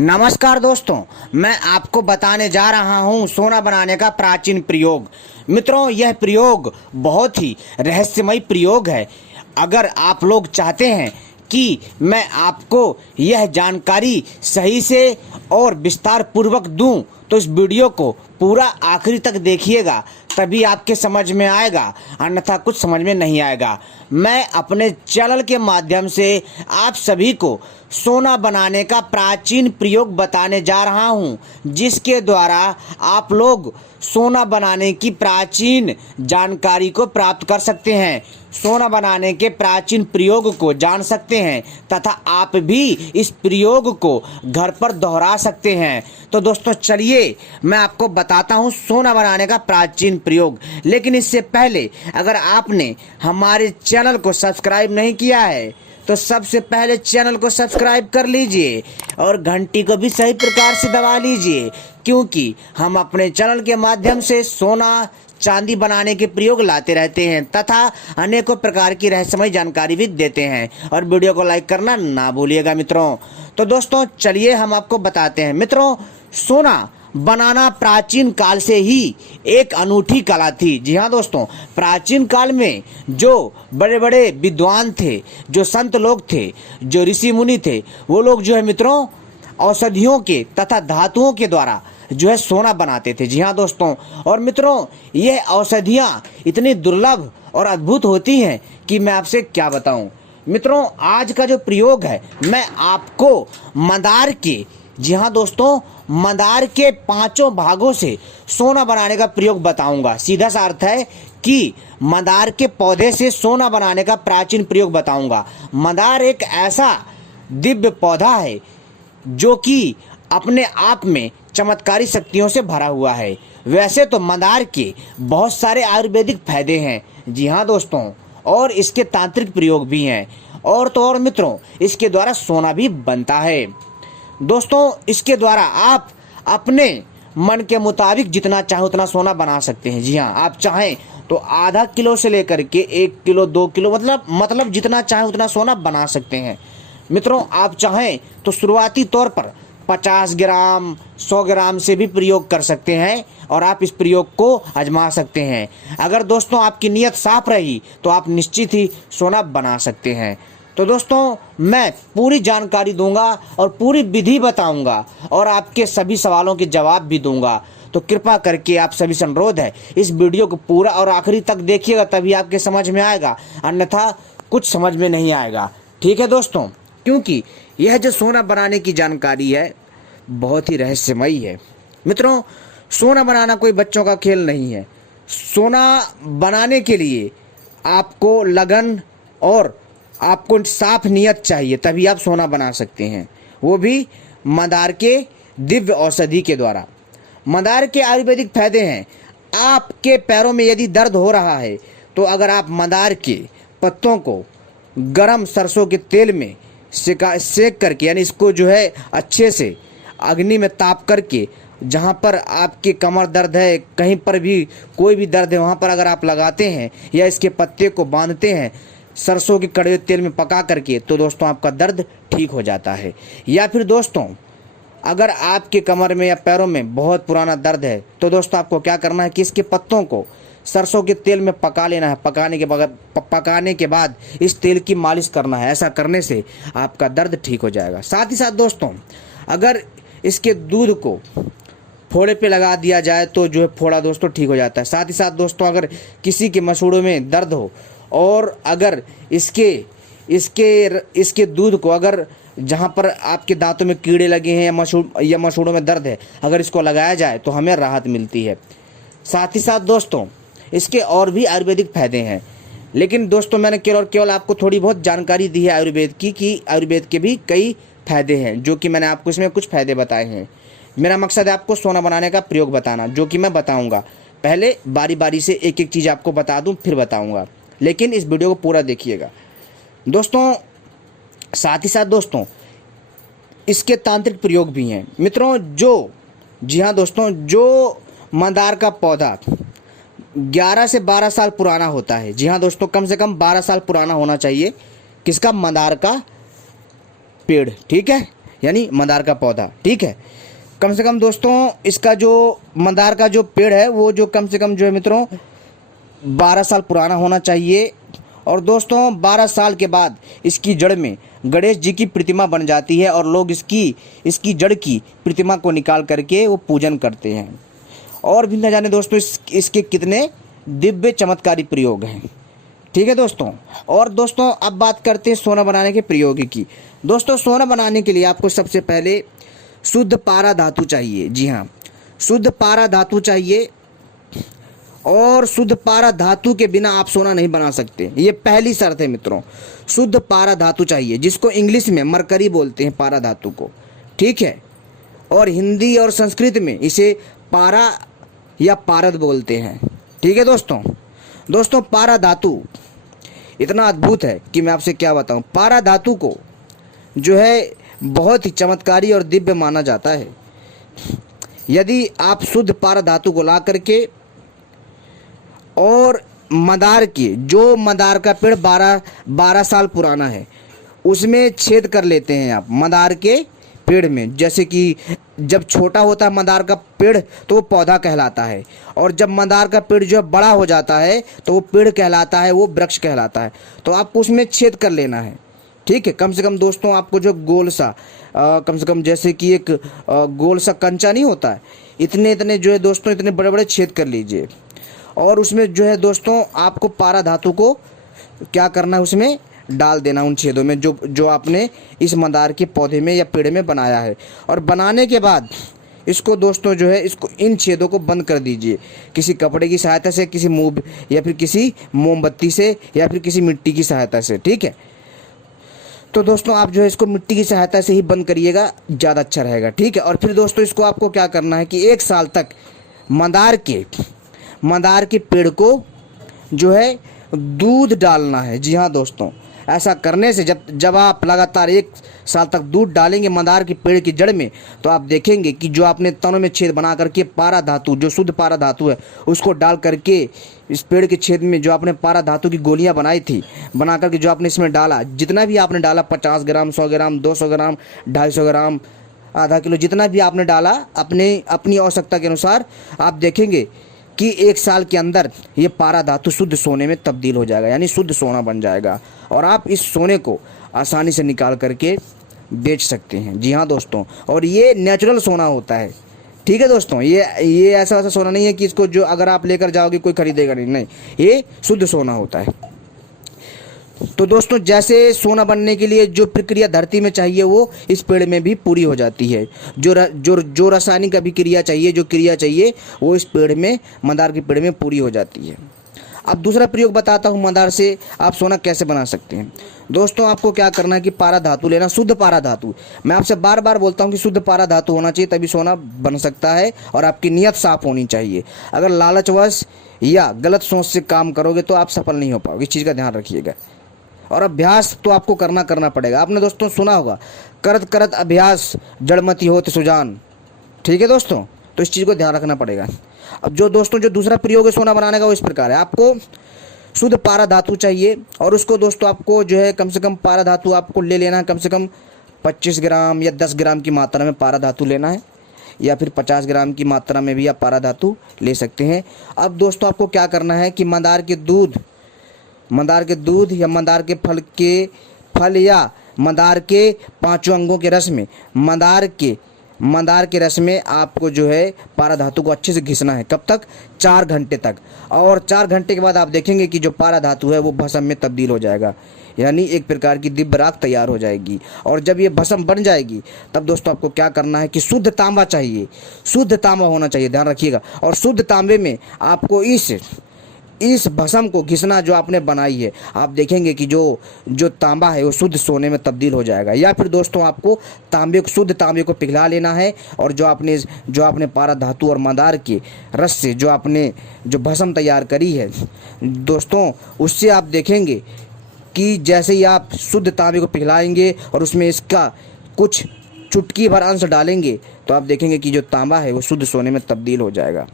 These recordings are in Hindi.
नमस्कार दोस्तों, मैं आपको बताने जा रहा हूं सोना बनाने का प्राचीन प्रयोग। मित्रों, यह प्रयोग बहुत ही रहस्यमय प्रयोग है। अगर आप लोग चाहते हैं कि मैं आपको यह जानकारी सही से और विस्तार पूर्वक दूं, तो इस वीडियो को पूरा आखिरी तक देखिएगा, तभी आपके समझ में आएगा, अन्यथा कुछ समझ में नहीं आएगा। मैं अपने चैनल के माध्यम से आप सभी को सोना बनाने का प्राचीन प्रयोग बताने जा रहा हूं, जिसके द्वारा आप लोग सोना बनाने की प्राचीन जानकारी को प्राप्त कर सकते हैं, सोना बनाने के प्राचीन प्रयोग को जान सकते हैं तथा आप भी इस प्रयोग को घर पर दोहरा सकते हैं। तो दोस्तों चलिए मैं आपको बताता हूं सोना बनाने का प्राचीन प्रयोग। लेकिन इससे पहले अगर आपने हमारे चैनल को सब्सक्राइब नहीं किया है तो सबसे पहले चैनल को सब्सक्राइब कर लीजिए और घंटी को भी सही प्रकार से दबा लीजिए, क्योंकि हम अपने चैनल के माध्यम से सोना चांदी बनाने के प्रयोग लाते रहते हैं तथा अनेकों प्रकार की रहस्यमय जानकारी भी देते हैं। और वीडियो को लाइक करना ना भूलिएगा मित्रों। तो दोस्तों चलिए हम आपको बताते हैं। मित्रों, सोना बनाना प्राचीन काल से ही एक अनूठी कला थी। जी हाँ दोस्तों, प्राचीन काल में जो बड़े बड़े विद्वान थे, जो संत लोग थे, जो ऋषि मुनि थे, वो लोग जो है मित्रों औषधियों के तथा धातुओं के द्वारा जो है सोना बनाते थे। जी हाँ दोस्तों, और मित्रों यह औषधियाँ इतनी दुर्लभ और अद्भुत होती हैं कि मैं आपसे क्या बताऊं। मित्रों, आज का जो प्रयोग है मैं आपको मंदार के, जी हाँ दोस्तों, मंदार के 5 भागों से सोना बनाने का प्रयोग बताऊंगा। सीधा सा अर्थ है कि मंदार के पौधे से सोना बनाने का प्राचीन प्रयोग बताऊंगा। मंदार एक ऐसा दिव्य पौधा है जो कि अपने आप में चमत्कारी शक्तियों से भरा हुआ है। वैसे तो मंदार के बहुत सारे आयुर्वेदिक फायदे हैं, जी हाँ दोस्तों, और इसके तांत्रिक प्रयोग भी हैं। और तो और मित्रों, इसके द्वारा सोना भी बनता है। दोस्तों, इसके द्वारा आप अपने मन के मुताबिक जितना चाहे उतना सोना बना सकते हैं। जी हाँ, आप चाहें तो आधा किलो से लेकर के 1 किलो 2 किलो मतलब जितना चाहे उतना सोना बना सकते हैं। मित्रों, आप चाहें तो शुरुआती तौर पर 50 ग्राम 100 ग्राम से भी प्रयोग कर सकते हैं और आप इस प्रयोग को आजमा सकते हैं। अगर दोस्तों आपकी नीयत साफ रही तो आप निश्चित ही सोना बना सकते हैं। तो दोस्तों मैं पूरी जानकारी दूंगा और पूरी विधि बताऊंगा और आपके सभी सवालों के जवाब भी दूंगा। तो कृपा करके आप सभी से अनुरोध है, इस वीडियो को पूरा और आखिरी तक देखिएगा, तभी आपके समझ में आएगा, अन्यथा कुछ समझ में नहीं आएगा। ठीक है दोस्तों, क्योंकि यह जो सोना बनाने की जानकारी है बहुत ही रहस्यमयी है। मित्रों, सोना बनाना कोई बच्चों का खेल नहीं है। सोना बनाने के लिए आपको लगन और आपको साफ नियत चाहिए, तभी आप सोना बना सकते हैं, वो भी मंदार के दिव्य औषधि के द्वारा। मंदार के आयुर्वेदिक फायदे हैं। आपके पैरों में यदि दर्द हो रहा है तो अगर आप मंदार के पत्तों को गरम सरसों के तेल में सेक करके, यानी इसको जो है अच्छे से अग्नि में ताप करके, जहाँ पर आपके कमर दर्द है, कहीं पर भी कोई भी दर्द है, वहाँ पर अगर आप लगाते हैं या इसके पत्ते को बांधते हैं सरसों के कड़वे तेल में पका करके, तो दोस्तों आपका दर्द ठीक हो जाता है। या फिर दोस्तों अगर आपके कमर में या पैरों में बहुत पुराना दर्द है तो दोस्तों आपको क्या करना है कि इसके पत्तों को सरसों के तेल में पका लेना है। पकाने के बाद इस तेल की मालिश करना है। ऐसा करने से आपका दर्द ठीक हो जाएगा। साथ ही साथ दोस्तों अगर इसके दूध को फोड़े पे लगा दिया जाए तो जो है फोड़ा दोस्तों ठीक हो जाता है। साथ ही साथ दोस्तों अगर किसी के मसूड़ों में दर्द हो और अगर इसके दूध को, अगर जहाँ पर आपके दांतों में कीड़े लगे हैं या मसूड़ों में दर्द है, अगर इसको लगाया जाए तो हमें राहत मिलती है। साथ ही साथ दोस्तों इसके और भी आयुर्वेदिक फायदे हैं, लेकिन दोस्तों मैंने केवल आपको थोड़ी बहुत जानकारी दी है आयुर्वेद की, कि आयुर्वेद के भी कई फायदे हैं, जो कि मैंने आपको इसमें कुछ फायदे बताए हैं। मेरा मकसद है आपको सोना बनाने का प्रयोग बताना, जो कि मैं बताऊंगा। पहले बारी बारी से एक एक चीज़ आपको बता दूं, फिर बताऊंगा, लेकिन इस वीडियो को पूरा देखिएगा दोस्तों। साथ ही साथ दोस्तों इसके तांत्रिक प्रयोग भी हैं। मित्रों जी हाँ दोस्तों, जो मंदार का पौधा 11 से 12 साल पुराना होता है। जी हाँ दोस्तों, कम से कम 12 साल पुराना होना चाहिए। किसका? मंदार का पेड़। ठीक है, यानी मंदार का पौधा। ठीक है, कम से कम दोस्तों इसका जो मंदार का जो पेड़ है वो जो कम से कम जो है मित्रों 12 साल पुराना होना चाहिए। और दोस्तों 12 साल के बाद इसकी जड़ में गणेश जी की प्रतिमा बन जाती है और लोग इसकी जड़ की प्रतिमा को निकाल करके वो पूजन करते हैं। और भी न जाने दोस्तों इसके कितने दिव्य चमत्कारी प्रयोग हैं। ठीक है दोस्तों, और दोस्तों अब बात करते हैं सोना बनाने के प्रयोग की। दोस्तों सोना बनाने के लिए आपको सबसे पहले शुद्ध पारा धातु चाहिए। जी हाँ, शुद्ध पारा धातु चाहिए, और शुद्ध पारा धातु के बिना आप सोना नहीं बना सकते, ये पहली शर्त है मित्रों। शुद्ध पारा धातु चाहिए, जिसको इंग्लिश में मरकरी बोलते हैं पारा धातु को। ठीक है, और हिंदी और संस्कृत में इसे पारा या पारद बोलते हैं। ठीक है दोस्तों पारा धातु इतना अद्भुत है कि मैं आपसे क्या बताऊं। पारा धातु को जो है बहुत ही चमत्कारी और दिव्य माना जाता है। यदि आप शुद्ध पारा धातु को ला करके और मंदार का पेड़ 12 साल पुराना है उसमें छेद कर लेते हैं आप मंदार के पेड़ में। जैसे कि जब छोटा होता है मंदार का पेड़ तो वो पौधा कहलाता है, और जब मंदार का पेड़ जो है बड़ा हो जाता है तो वो पेड़ कहलाता है, वो वृक्ष कहलाता है। तो आपको उसमें छेद कर लेना है। ठीक है, कम से कम दोस्तों आपको जो गोल सा कम से कम जैसे कि एक गोल सा कंचा नहीं होता है, इतने जो है दोस्तों इतने बड़े बड़े छेद कर लीजिए। और उसमें जो है दोस्तों आपको पारा धातु को क्या करना है, उसमें डाल देना उन छेदों में जो आपने इस मंदार के पौधे में या पेड़ में बनाया है। और बनाने के बाद इसको दोस्तों जो है इसको इन छेदों को बंद कर दीजिए किसी कपड़े की सहायता से, किसी मूव या फिर किसी मोमबत्ती से या फिर किसी मिट्टी की सहायता से। ठीक है, तो दोस्तों आप जो है इसको मिट्टी की सहायता से ही बंद करिएगा, ज़्यादा अच्छा रहेगा। ठीक है, और फिर दोस्तों इसको आपको क्या करना है कि 1 साल तक मंदार के पेड़ को जो है दूध डालना है। जी हाँ दोस्तों, ऐसा करने से जब आप लगातार 1 साल तक दूध डालेंगे मंदार के पेड़ की जड़ में, तो आप देखेंगे कि जो आपने तनों में छेद बना करके पारा धातु जो शुद्ध पारा धातु है उसको डाल करके इस पेड़ के छेद में जो आपने पारा धातु की गोलियां बनाई थी, बना करके जो आपने इसमें डाला, जितना भी आपने डाला 50 ग्राम, 100 ग्राम, 200 ग्राम, 250 ग्राम, आधा किलो, जितना भी आपने डाला अपनी आवश्यकता के अनुसार, आप देखेंगे कि 1 साल के अंदर ये पारा धातु शुद्ध सोने में तब्दील हो जाएगा, यानी शुद्ध सोना बन जाएगा। और आप इस सोने को आसानी से निकाल करके बेच सकते हैं। जी हाँ दोस्तों, और ये नेचुरल सोना होता है। ठीक है दोस्तों, ये ऐसा सोना नहीं है कि इसको जो अगर आप लेकर जाओगे कोई खरीदेगा नहीं, ये शुद्ध सोना होता है। तो दोस्तों जैसे सोना बनने के लिए जो प्रक्रिया धरती में चाहिए वो इस पेड़ में भी पूरी हो जाती है। जो रासायनिक अभिक्रिया चाहिए, जो क्रिया चाहिए, वो इस पेड़ में, मंदार के पेड़ में पूरी हो जाती है। अब दूसरा प्रयोग बताता हूँ मंदार से आप सोना कैसे बना सकते हैं। दोस्तों आपको क्या करना है कि पारा धातु लेना, शुद्ध पारा धातु। मैं आपसे बार बार बोलता हूँ कि शुद्ध पारा धातु होना चाहिए, तभी सोना बन सकता है, और आपकी नीयत साफ होनी चाहिए। अगर लालचवश या गलत सोच से काम करोगे तो आप सफल नहीं हो पाओगे, इस चीज़ का ध्यान रखिएगा। और अभ्यास तो आपको करना पड़ेगा। आपने दोस्तों सुना होगा, करत करत अभ्यास जड़मति होत सुजान। ठीक है दोस्तों, तो इस चीज़ को ध्यान रखना पड़ेगा। अब जो दूसरा प्रयोग है सोना बनाने का वो इस प्रकार है। आपको शुद्ध पारा धातु चाहिए, और उसको दोस्तों आपको जो है कम से कम पारा धातु आपको ले लेना है, कम से कम 25 ग्राम या 10 ग्राम की मात्रा में पारा धातु लेना है, या फिर 50 ग्राम की मात्रा में भी आप पारा धातु ले सकते हैं। अब दोस्तों आपको क्या करना है कि मंदार के दूध या मंदार के फल या मंदार के 5 अंगों के रस में मंदार के रस में आपको जो है पारा धातु को अच्छे से घिसना है। कब तक? 4 घंटे तक। और 4 घंटे के बाद आप देखेंगे कि जो पारा धातु है वो भस्म में तब्दील हो जाएगा, यानी एक प्रकार की दिव्य राख तैयार हो जाएगी। और जब ये भस्म बन जाएगी तब दोस्तों आपको क्या करना है कि शुद्ध तांबा चाहिए, शुद्ध तांबा होना चाहिए, ध्यान रखिएगा। और शुद्ध तांबे में आपको इस भस्म को घिसना जो आपने बनाई है, आप देखेंगे कि जो तांबा है वो शुद्ध सोने में तब्दील हो जाएगा। या फिर दोस्तों आपको शुद्ध तांबे को पिघला लेना है, और जो आपने पारा धातु और मंदार के रस से जो भस्म तैयार करी है दोस्तों, उससे आप देखेंगे कि जैसे ही आप शुद्ध तांबे को पिघलाएंगे और उसमें इसका कुछ चुटकी भर अंश डालेंगे, तो आप देखेंगे कि जो तांबा है वो शुद्ध सोने में तब्दील हो जाएगा।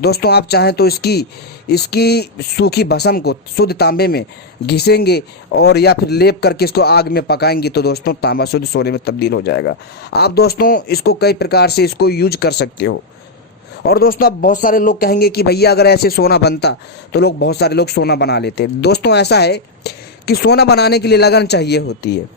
दोस्तों आप चाहें तो इसकी सूखी भस्म को शुद्ध तांबे में घिसेंगे और या फिर लेप करके इसको आग में पकाएंगे तो दोस्तों तांबा शुद्ध सोने में तब्दील हो जाएगा। आप दोस्तों इसको कई प्रकार से इसको यूज कर सकते हो। और दोस्तों अब बहुत सारे लोग कहेंगे कि भैया अगर ऐसे सोना बनता तो बहुत सारे लोग सोना बना लेते। दोस्तों ऐसा है कि सोना बनाने के लिए लगन चाहिए होती है,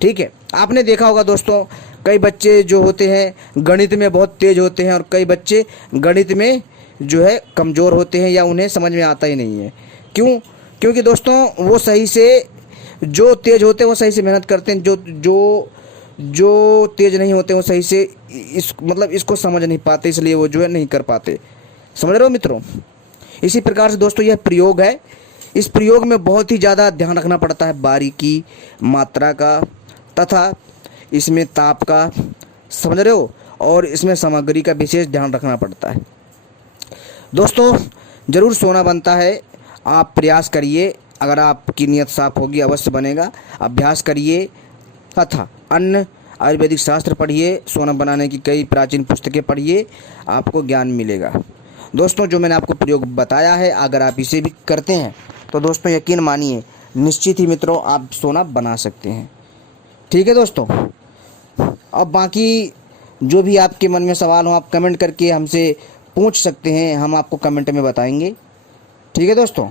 ठीक है। आपने देखा होगा दोस्तों, कई बच्चे जो होते हैं गणित में बहुत तेज होते हैं और कई बच्चे गणित में जो है कमज़ोर होते हैं या उन्हें समझ में आता ही नहीं है। क्यों? क्योंकि दोस्तों वो सही से, जो तेज होते हैं वो सही से मेहनत करते हैं, जो तेज नहीं होते वो सही से इसको समझ नहीं पाते, इसलिए वो जो है नहीं कर पाते। समझ रहे हो मित्रों? इसी प्रकार से दोस्तों यह प्रयोग है। इस प्रयोग में बहुत ही ज़्यादा ध्यान रखना पड़ता है, बारीकी, मात्रा का तथा इसमें ताप का, समझ रहे हो, और इसमें सामग्री का विशेष ध्यान रखना पड़ता है। दोस्तों ज़रूर सोना बनता है, आप प्रयास करिए, अगर आपकी नीयत साफ होगी अवश्य बनेगा। अभ्यास करिए तथा अन्य आयुर्वेदिक शास्त्र पढ़िए, सोना बनाने की कई प्राचीन पुस्तकें पढ़िए, आपको ज्ञान मिलेगा। दोस्तों जो मैंने आपको प्रयोग बताया है, अगर आप इसे भी करते हैं तो दोस्तों यकीन मानिए निश्चित ही मित्रों आप सोना बना सकते हैं। ठीक है दोस्तों, अब बाकी जो भी आपके मन में सवाल हो आप कमेंट करके हमसे पूछ सकते हैं, हम आपको कमेंट में बताएंगे। ठीक है दोस्तों,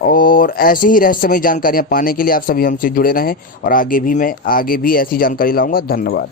और ऐसे ही रहस्यमय जानकारियाँ पाने के लिए आप सभी हमसे जुड़े रहें और आगे भी ऐसी जानकारी लाऊंगा। धन्यवाद।